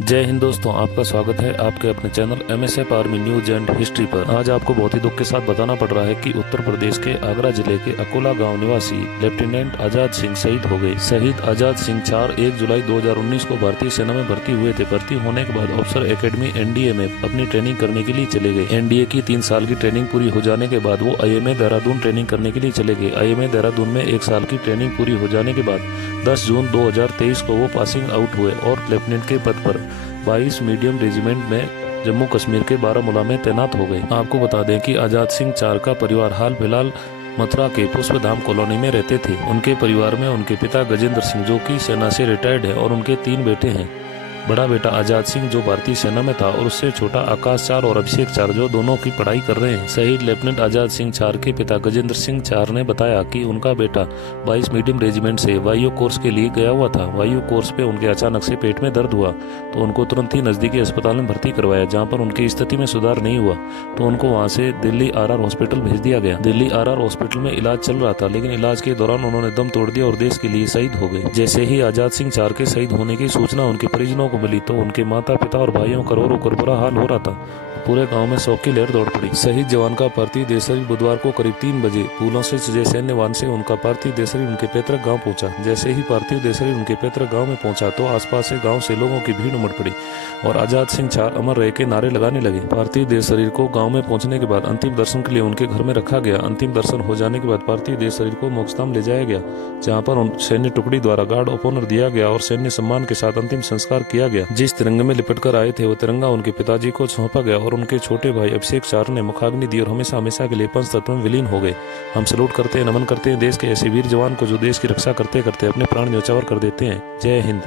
जय हिंद दोस्तों, आपका स्वागत है आपके अपने channel MSF army news and history पर। आज आपको बहुत ही दुख के साथ बताना पड़ रहा है कि उत्तर प्रदेश के आगरा जिले के अकोला गांव निवासी लेफ्टिनेंट आजाद सिंह शहीद हो गए। शहीद आजाद सिंह 1 जुलाई 2019 को भारतीय सेना में भर्ती हुए थे। भर्ती होने के बाद अफसर एकेडमी NDA में अपनी ट्रेनिंग करने के लिए चले गए। NDA की 3 साल की ट्रेनिंग पूरी हो जाने के बाद वो IMA देहरादून ट्रेनिंग करने के लिए चले गए। IMA देहरादून में 1 साल की ट्रेनिंग पूरी हो जाने के बाद 10 जून 2023 को वो पासिंग आउट हुए और लेफ्टिनेंट के पद पर 22 मीडियम रेजिमेंट में जम्मू कश्मीर के बारामूला में तैनात हो गए। आपको बता दें कि आजाद सिंह 4 का परिवार हाल फिलहाल मथुरा के पुष्पधाम कॉलोनी में रहते थे। उनके परिवार में उनके पिता गजेंद्र सिंह जो कि सेना से रिटायर्ड है और उनके 3 बेटे हैं। बड़ा बेटा आजाद सिंह जो भारतीय सेना में था और उससे छोटा आकाश 4 और अभिषेक 4 जो दोनों की पढ़ाई कर रहे हैं। शहीद लेफ्टिनेंट आजाद सिंह 4 के पिता गजेंद्र सिंह 4 ने बताया कि उनका बेटा 22 मीडियम रेजिमेंट से वायु कोर्स के लिए गया हुआ था। वायु कोर्स पे उनके अचानक से पेट में दर्द हुआ तो उनको तुरंत ही नजदीकी अस्पताल में भर्ती करवाया, जहाँ पर उनकी स्थिति में सुधार नहीं हुआ तो उनको वहाँ से दिल्ली RR हॉस्पिटल भेज दिया गया। दिल्ली RR हॉस्पिटल में इलाज चल रहा था, लेकिन इलाज के दौरान उन्होंने दम तोड़ दिया और देश के लिए शहीद हो गए। जैसे ही आजाद सिंह 4 के शहीद होने की सूचना उनके परिजनों को मिली तो उनके माता पिता और भाइयों का रो रो कर बुरा हाल हो रहा था। पूरे गांव में शोक की लहर दौड़ पड़ी। शहीद जवान का पार्थिव देह शरीर बुधवार को करीब 3 बजे फूलों से सजे सैन्य वाहन से उनका पार्थिव देह शरीर उनके पैतृक गांव पहुंचा। जैसे ही पार्थिव देह शरीर उनके पैतृक गांव में पहुंचा तो आसपास से गांव से लोगों की भीड़ उमड़ पड़ी और आजाद सिंह 4 अमर रहे के नारे लगाने लगे। पार्थिव देह शरीर को गाँव में पहुंचने के बाद अंतिम दर्शन के लिए उनके घर में रखा गया। अंतिम दर्शन हो जाने के बाद पार्थिव देह शरीर को मोक्षधाम ले जाया गया, जहाँ पर सैन्य टुकड़ी द्वारा गार्ड ऑफ ऑनर दिया गया और सैन्य सम्मान के साथ अंतिम संस्कार किया गया। जिस तिरंगे में लिपट कर आए थे वो तिरंगा उनके पिताजी को सौंपा गया और उनके छोटे भाई अभिषेक 4 ने मुखाग्नि दी और हमेशा हमेशा के लिए पंच तत्व में विलीन हो गए। हम सलूट करते हैं, नमन करते हैं देश के ऐसे वीर जवान को जो देश की रक्षा करते करते अपने प्राण न्यौछावर कर देते हैं। जय हिंद।